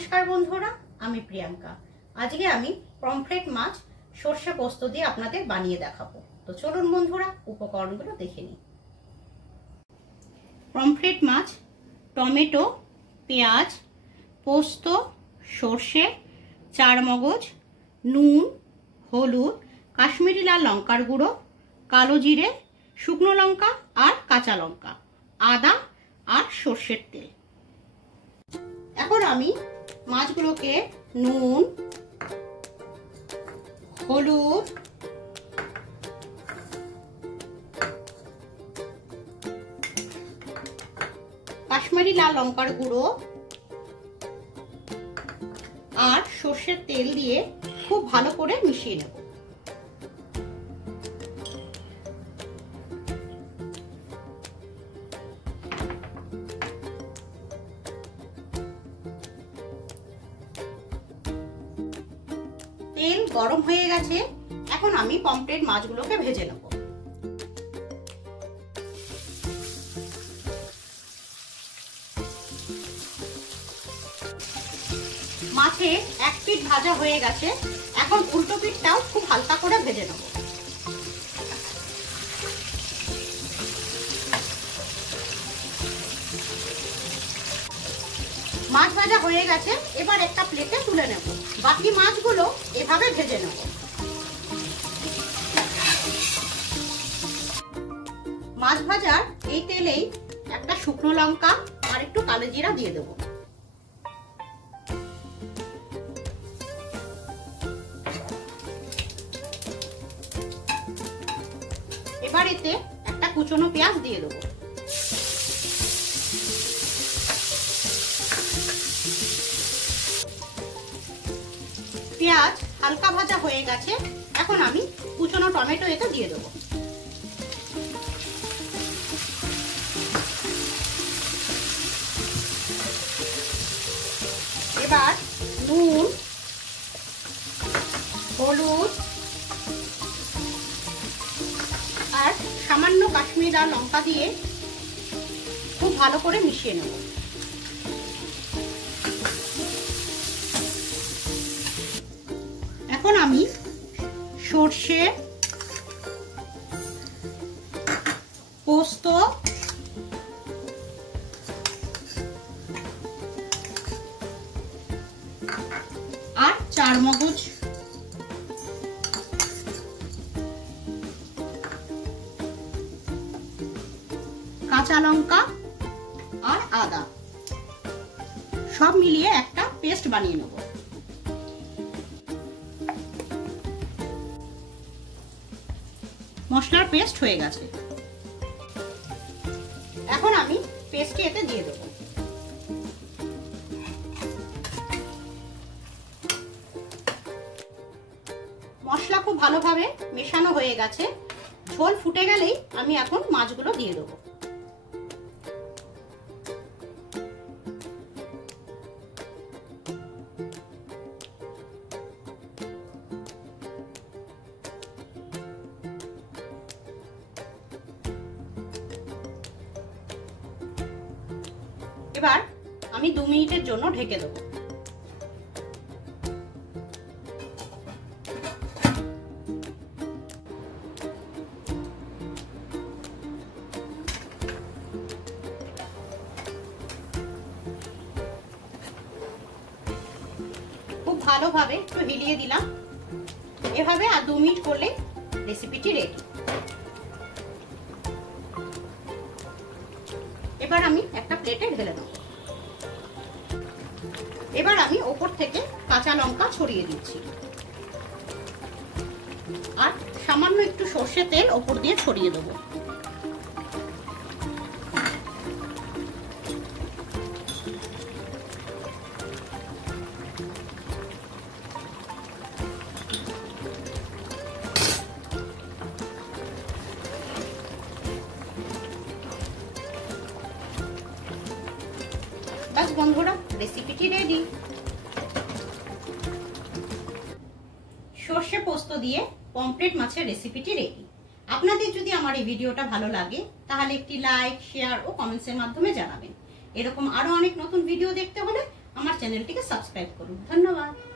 नमस्कार बंधुरा आमी प्रियंका। आज के आमी पमफ्रेट माछ सर्षे पोस्त दिए आपनादेर बानिये देखाबो। तो चलुन बंधुरा उपकरणगुलो देखे निই। पमफ्रेट माछ टमेटो पेঁয়াজ पोस्त सर्षे चार मगज नून हलुद काश्मीरी लाल लंकार गुड़ो कालो जिरे शुकनो लंका और काँचा लंका आदा और सर्षेर तेल। এখন আমি মাছগুলোকে নুন হলুদ কাশ্মীরি লাল লঙ্কার গুঁড়ো আর সরষের তেল দিয়ে খুব ভালো করে মিশিয়ে নেব। তেল গরম হয়ে গেছে, এখন আমি পমফ্রেট মাছগুলোকে ভেজে নেব। মাছে এক পিঠ ভাজা হয়ে গেছে, এখন উল্টো পিঠটাও খুব হালকা করে ভেজে নেব। মাছ ভাজা হয়ে গেছে, এবার একটা প্লেটে তুলে নেব। বাকি মাছগুলো এভাবে ভেজে নেব। মাছ ভাজার এই তেলেই একটা শুকনো লঙ্কা আর একটু কালো জিরা দিয়ে দেব। এবার এতে একটা কুচনো পেঁয়াজ দিয়ে দেব। পেঁয়াজ হালকা ভাজা হয়ে গেছে, এখন আমি কুচনো টমেটো এতে দিয়ে দেব। এবার নুন হলুদ আর সামান্য কাশ্মীরি লাল লঙ্কা দিয়ে খুব ভালো করে মিশিয়ে নেব। এখন আমি সরষে পোস্ত আর চার মগজ কাঁচা লঙ্কা আর আদা সব মিলিয়ে একটা পেস্ট বানিয়ে নেব। মশলার পেস্ট হয়ে গেছে, এখন আমি পেস্টটি এতে দিয়ে দেব। মশলা খুব ভালোভাবে মেশানো হয়ে গেছে, ঝোল ফুটে গেলেই আমি এখন মাছগুলো দিয়ে দেব। এবার আমি 2 মিনিটের জন্য ঢেকে দেব। খুব ভালোভাবে একটু হিলিয়ে দিলাম। এভাবে আর 2 মিনিট করলে রেসিপিটি রেডি। এবার আমি একটা প্লেটে ঢেলে নেব। এবার আমি ওপর থেকে কাঁচা লঙ্কা ছড়িয়ে দিচ্ছি আর সামান্য একটু সরষের তেল ওপর দিয়ে ছড়িয়ে দেব। बस बंधुरा रेसिपिटी रेडी। সরষে পোস্ত দিয়ে পমফ্রেট মাছের রেসিপিটি রেডি। আপনাদের যদি আমার এই ভিডিওটা ভালো লাগে তাহলে একটি লাইক, শেয়ার ও কমেন্টসের মাধ্যমে জানাবেন। এরকম আরো অনেক নতুন ভিডিও দেখতে হলে আমার চ্যানেলটিকে সাবস্ক্রাইব করুন। ধন্যবাদ।